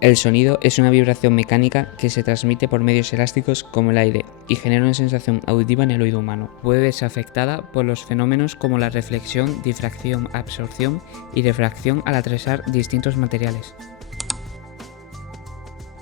El sonido es una vibración mecánica que se transmite por medios elásticos como el aire y genera una sensación auditiva en el oído humano. Puede verse afectada por los fenómenos como la reflexión, difracción, absorción y refracción al atravesar distintos materiales.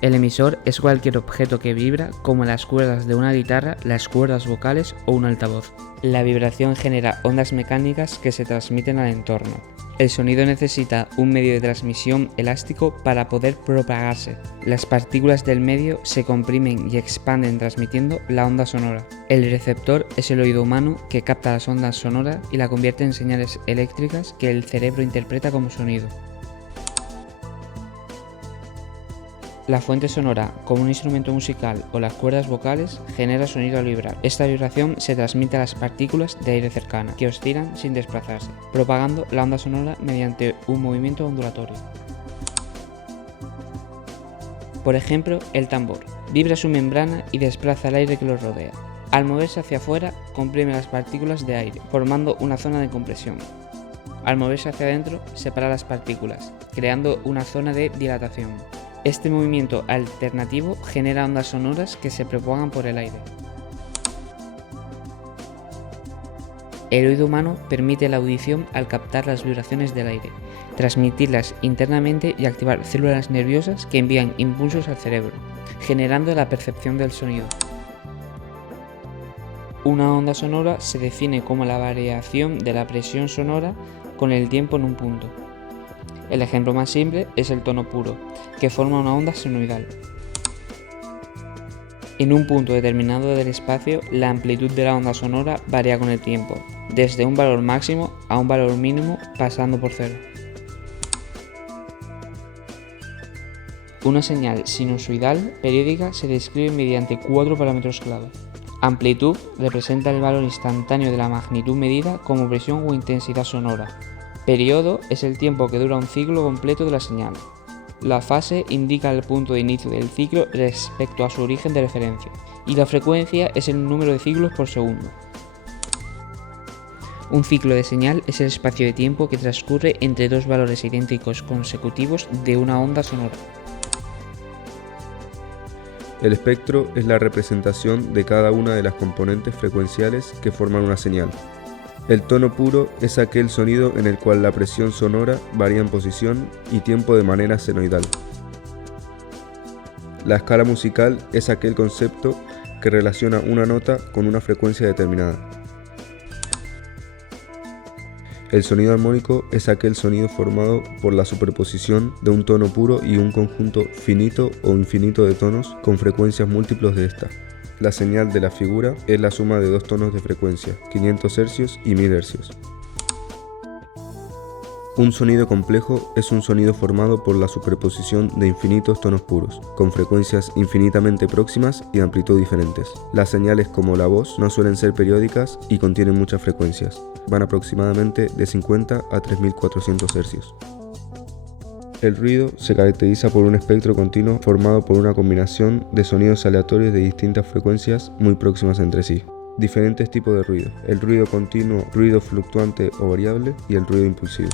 El emisor es cualquier objeto que vibra, como las cuerdas de una guitarra, las cuerdas vocales o un altavoz. La vibración genera ondas mecánicas que se transmiten al entorno. El sonido necesita un medio de transmisión elástico para poder propagarse. Las partículas del medio se comprimen y expanden transmitiendo la onda sonora. El receptor es el oído humano que capta las ondas sonoras y la convierte en señales eléctricas que el cerebro interpreta como sonido. La fuente sonora, como un instrumento musical o las cuerdas vocales, genera sonido al vibrar. Esta vibración se transmite a las partículas de aire cercanas, que oscilan sin desplazarse, propagando la onda sonora mediante un movimiento ondulatorio. Por ejemplo, el tambor vibra su membrana y desplaza el aire que lo rodea. Al moverse hacia afuera, comprime las partículas de aire, formando una zona de compresión. Al moverse hacia adentro, separa las partículas, creando una zona de dilatación. Este movimiento alternativo genera ondas sonoras que se propagan por el aire. El oído humano permite la audición al captar las vibraciones del aire, transmitirlas internamente y activar células nerviosas que envían impulsos al cerebro, generando la percepción del sonido. Una onda sonora se define como la variación de la presión sonora con el tiempo en un punto. El ejemplo más simple es el tono puro, que forma una onda senoidal. En un punto determinado del espacio, la amplitud de la onda sonora varía con el tiempo, desde un valor máximo a un valor mínimo pasando por cero. Una señal sinusoidal periódica se describe mediante 4 parámetros clave. Amplitud representa el valor instantáneo de la magnitud medida como presión o intensidad sonora. Periodo es el tiempo que dura un ciclo completo de la señal. La fase indica el punto de inicio del ciclo respecto a su origen de referencia. Y la frecuencia es el número de ciclos por segundo. Un ciclo de señal es el espacio de tiempo que transcurre entre dos valores idénticos consecutivos de una onda sonora. El espectro es la representación de cada una de las componentes frecuenciales que forman una señal. El tono puro es aquel sonido en el cual la presión sonora varía en posición y tiempo de manera senoidal. La escala musical es aquel concepto que relaciona una nota con una frecuencia determinada. El sonido armónico es aquel sonido formado por la superposición de un tono puro y un conjunto finito o infinito de tonos con frecuencias múltiplos de esta. La señal de la figura es la suma de dos tonos de frecuencia, 500 Hz y 1000 Hz. Un sonido complejo es un sonido formado por la superposición de infinitos tonos puros, con frecuencias infinitamente próximas y amplitud diferentes. Las señales como la voz no suelen ser periódicas y contienen muchas frecuencias. Van aproximadamente de 50 a 3400 Hz. El ruido se caracteriza por un espectro continuo formado por una combinación de sonidos aleatorios de distintas frecuencias muy próximas entre sí. Diferentes tipos de ruido: el ruido continuo, ruido fluctuante o variable y el ruido impulsivo.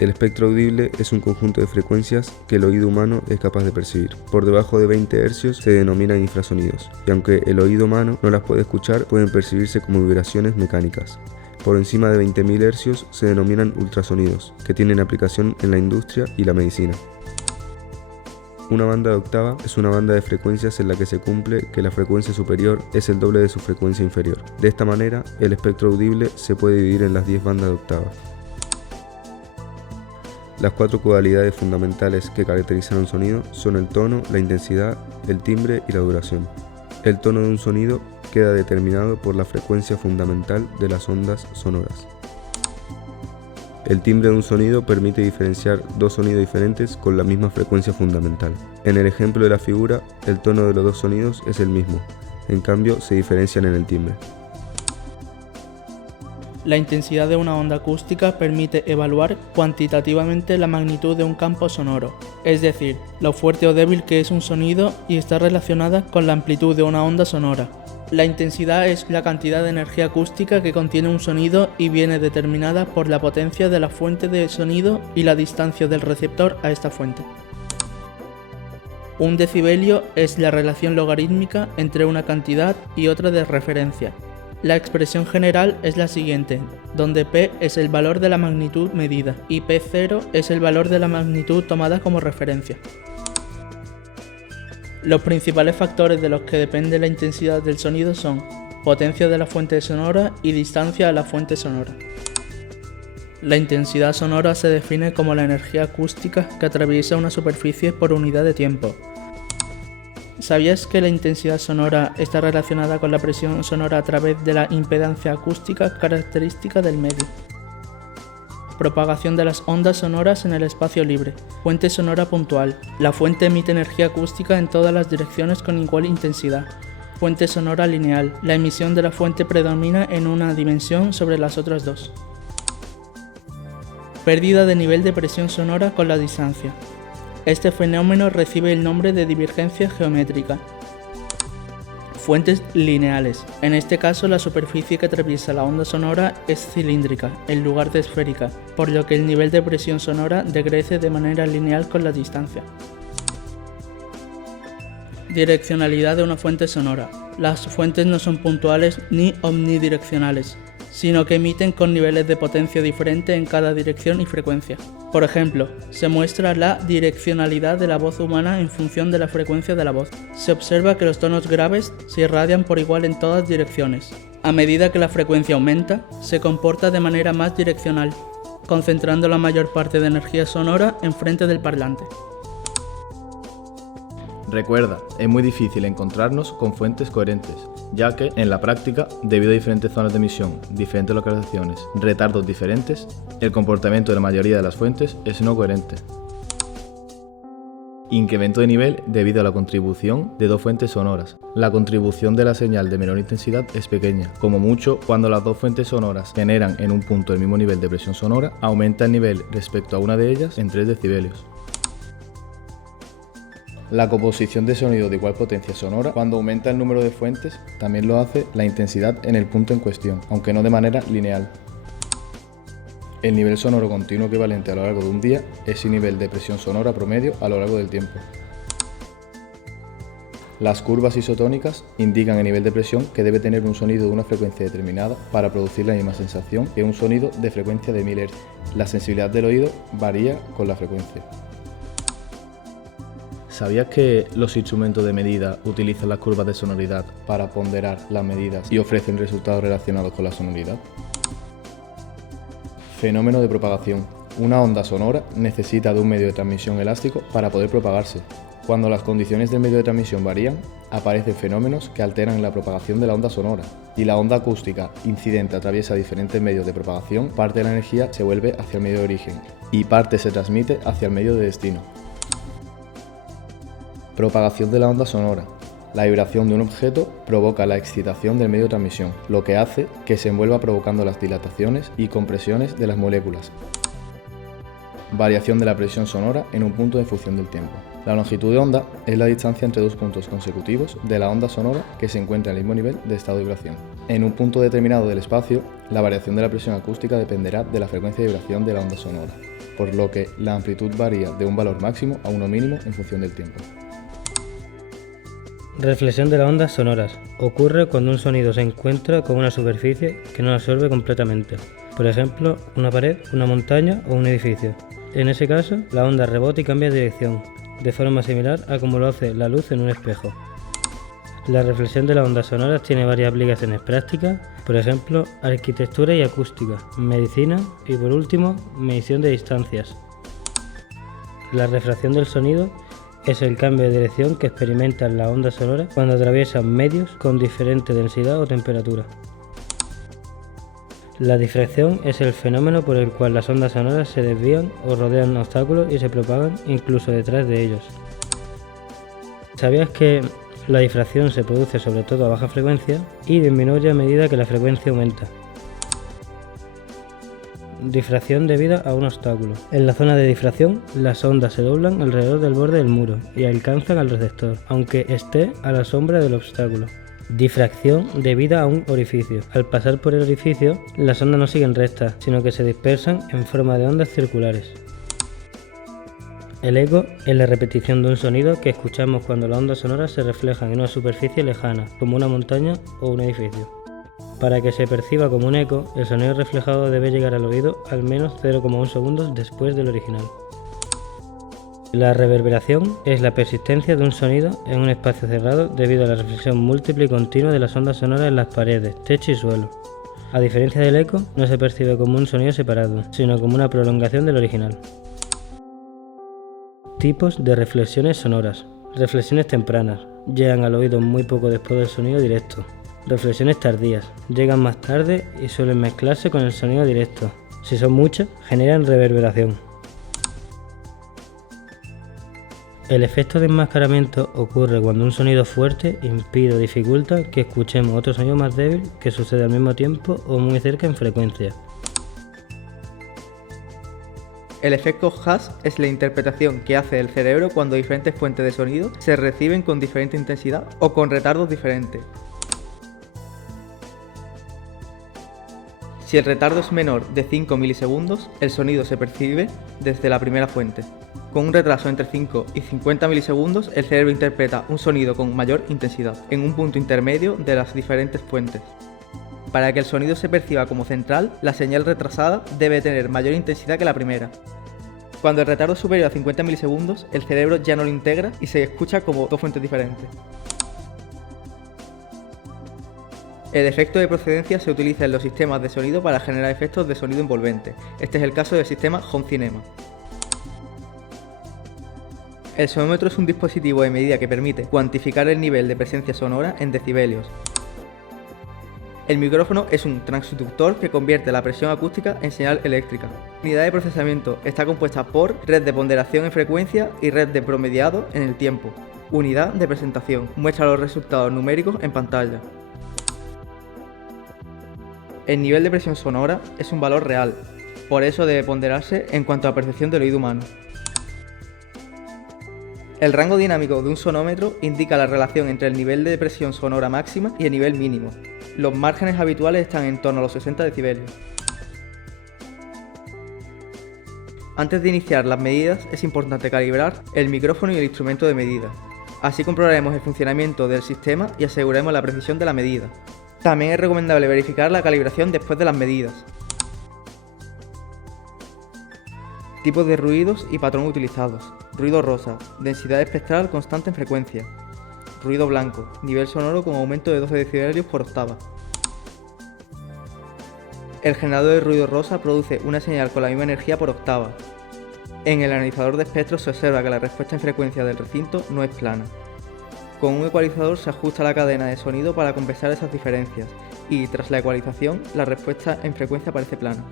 El espectro audible es un conjunto de frecuencias que el oído humano es capaz de percibir. Por debajo de 20 Hz se denominan infrasonidos, y aunque el oído humano no las puede escuchar, pueden percibirse como vibraciones mecánicas. Por encima de 20.000 Hz se denominan ultrasonidos, que tienen aplicación en la industria y la medicina. Una banda de octava es una banda de frecuencias en la que se cumple que la frecuencia superior es el doble de su frecuencia inferior. De esta manera, el espectro audible se puede dividir en las 10 bandas de octava. Las 4 cualidades fundamentales que caracterizan un sonido son el tono, la intensidad, el timbre y la duración. El tono de un sonido queda determinado por la frecuencia fundamental de las ondas sonoras. El timbre de un sonido permite diferenciar dos sonidos diferentes con la misma frecuencia fundamental. En el ejemplo de la figura, el tono de los dos sonidos es el mismo, en cambio se diferencian en el timbre. La intensidad de una onda acústica permite evaluar cuantitativamente la magnitud de un campo sonoro, es decir, lo fuerte o débil que es un sonido y está relacionada con la amplitud de una onda sonora. La intensidad es la cantidad de energía acústica que contiene un sonido y viene determinada por la potencia de la fuente de sonido y la distancia del receptor a esta fuente. Un decibelio es la relación logarítmica entre una cantidad y otra de referencia. La expresión general es la siguiente, donde P es el valor de la magnitud medida y P0 es el valor de la magnitud tomada como referencia. Los principales factores de los que depende la intensidad del sonido son potencia de la fuente sonora y distancia a la fuente sonora. La intensidad sonora se define como la energía acústica que atraviesa una superficie por unidad de tiempo. ¿Sabías que la intensidad sonora está relacionada con la presión sonora a través de la impedancia acústica característica del medio? Propagación de las ondas sonoras en el espacio libre. Fuente sonora puntual. La fuente emite energía acústica en todas las direcciones con igual intensidad. Fuente sonora lineal. La emisión de la fuente predomina en una dimensión sobre las otras dos. Pérdida de nivel de presión sonora con la distancia. Este fenómeno recibe el nombre de divergencia geométrica. Fuentes lineales. En este caso, la superficie que atraviesa la onda sonora es cilíndrica, en lugar de esférica, por lo que el nivel de presión sonora decrece de manera lineal con la distancia. Direccionalidad de una fuente sonora. Las fuentes no son puntuales ni omnidireccionales, sino que emiten con niveles de potencia diferentes en cada dirección y frecuencia. Por ejemplo, se muestra la direccionalidad de la voz humana en función de la frecuencia de la voz. Se observa que los tonos graves se irradian por igual en todas direcciones. A medida que la frecuencia aumenta, se comporta de manera más direccional, concentrando la mayor parte de energía sonora enfrente del parlante. Recuerda, es muy difícil encontrarnos con fuentes coherentes, ya que en la práctica, debido a diferentes zonas de emisión, diferentes localizaciones, retardos diferentes, el comportamiento de la mayoría de las fuentes es no coherente. Incremento de nivel debido a la contribución de dos fuentes sonoras. La contribución de la señal de menor intensidad es pequeña. Como mucho, cuando las dos fuentes sonoras generan en un punto el mismo nivel de presión sonora, aumenta el nivel respecto a una de ellas en 3 decibelios. La composición de sonido de igual potencia sonora, cuando aumenta el número de fuentes, también lo hace la intensidad en el punto en cuestión, aunque no de manera lineal. El nivel sonoro continuo equivalente a lo largo de un día es el nivel de presión sonora promedio a lo largo del tiempo. Las curvas isotónicas indican el nivel de presión que debe tener un sonido de una frecuencia determinada para producir la misma sensación que un sonido de frecuencia de 1000 Hz. La sensibilidad del oído varía con la frecuencia. ¿Sabías que los instrumentos de medida utilizan las curvas de sonoridad para ponderar las medidas y ofrecen resultados relacionados con la sonoridad? Fenómeno de propagación. Una onda sonora necesita de un medio de transmisión elástico para poder propagarse. Cuando las condiciones del medio de transmisión varían, aparecen fenómenos que alteran la propagación de la onda sonora. Y la onda acústica incidente atraviesa diferentes medios de propagación, parte de la energía se vuelve hacia el medio de origen y parte se transmite hacia el medio de destino. Propagación de la onda sonora. La vibración de un objeto provoca la excitación del medio de transmisión, lo que hace que se envuelva provocando las dilataciones y compresiones de las moléculas. Variación de la presión sonora en un punto de función del tiempo. La longitud de onda es la distancia entre dos puntos consecutivos de la onda sonora que se encuentra al mismo nivel de estado de vibración. En un punto determinado del espacio, la variación de la presión acústica dependerá de la frecuencia de vibración de la onda sonora, por lo que la amplitud varía de un valor máximo a uno mínimo en función del tiempo. Reflexión de las ondas sonoras. Ocurre cuando un sonido se encuentra con una superficie que no lo absorbe completamente. Por ejemplo, una pared, una montaña o un edificio. En ese caso, la onda rebota y cambia de dirección, de forma similar a como lo hace la luz en un espejo. La reflexión de las ondas sonoras tiene varias aplicaciones prácticas, por ejemplo, arquitectura y acústica, medicina y por último, medición de distancias. La refracción del sonido es el cambio de dirección que experimentan las ondas sonoras cuando atraviesan medios con diferente densidad o temperatura. La difracción es el fenómeno por el cual las ondas sonoras se desvían o rodean obstáculos y se propagan incluso detrás de ellos. ¿Sabías que la difracción se produce sobre todo a baja frecuencia y disminuye a medida que la frecuencia aumenta? Difracción debida a un obstáculo. En la zona de difracción, las ondas se doblan alrededor del borde del muro y alcanzan al receptor, aunque esté a la sombra del obstáculo. Difracción debida a un orificio. Al pasar por el orificio, las ondas no siguen rectas, sino que se dispersan en forma de ondas circulares. El eco es la repetición de un sonido que escuchamos cuando las ondas sonoras se reflejan en una superficie lejana, como una montaña o un edificio. Para que se perciba como un eco, el sonido reflejado debe llegar al oído al menos 0,1 segundos después del original. La reverberación es la persistencia de un sonido en un espacio cerrado debido a la reflexión múltiple y continua de las ondas sonoras en las paredes, techo y suelo. A diferencia del eco, no se percibe como un sonido separado, sino como una prolongación del original. Tipos de reflexiones sonoras. Reflexiones tempranas. Llegan al oído muy poco después del sonido directo. Reflexiones tardías. Llegan más tarde y suelen mezclarse con el sonido directo. Si son muchas, generan reverberación. El efecto de enmascaramiento ocurre cuando un sonido fuerte impide o dificulta que escuchemos otro sonido más débil que sucede al mismo tiempo o muy cerca en frecuencia. El efecto Haas es la interpretación que hace el cerebro cuando diferentes fuentes de sonido se reciben con diferente intensidad o con retardos diferentes. Si el retardo es menor de 5 milisegundos, el sonido se percibe desde la primera fuente. Con un retraso entre 5 y 50 milisegundos, el cerebro interpreta un sonido con mayor intensidad, en un punto intermedio de las diferentes fuentes. Para que el sonido se perciba como central, la señal retrasada debe tener mayor intensidad que la primera. Cuando el retardo es superior a 50 milisegundos, el cerebro ya no lo integra y se escucha como dos fuentes diferentes. El efecto de procedencia se utiliza en los sistemas de sonido para generar efectos de sonido envolvente. Este es el caso del sistema Home Cinema. El sonómetro es un dispositivo de medida que permite cuantificar el nivel de presencia sonora en decibelios. El micrófono es un transductor que convierte la presión acústica en señal eléctrica. La unidad de procesamiento está compuesta por red de ponderación en frecuencia y red de promediado en el tiempo. Unidad de presentación muestra los resultados numéricos en pantalla. El nivel de presión sonora es un valor real, por eso debe ponderarse en cuanto a percepción del oído humano. El rango dinámico de un sonómetro indica la relación entre el nivel de presión sonora máxima y el nivel mínimo. Los márgenes habituales están en torno a los 60 decibelios. Antes de iniciar las medidas es importante calibrar el micrófono y el instrumento de medida. Así comprobaremos el funcionamiento del sistema y aseguraremos la precisión de la medida. También es recomendable verificar la calibración después de las medidas. Tipos de ruidos y patrón utilizados. Ruido rosa, densidad espectral constante en frecuencia. Ruido blanco, nivel sonoro con aumento de 12 decibelios por octava. El generador de ruido rosa produce una señal con la misma energía por octava. En el analizador de espectros se observa que la respuesta en frecuencia del recinto no es plana. Con un ecualizador se ajusta la cadena de sonido para compensar esas diferencias y, tras la ecualización, la respuesta en frecuencia parece plana.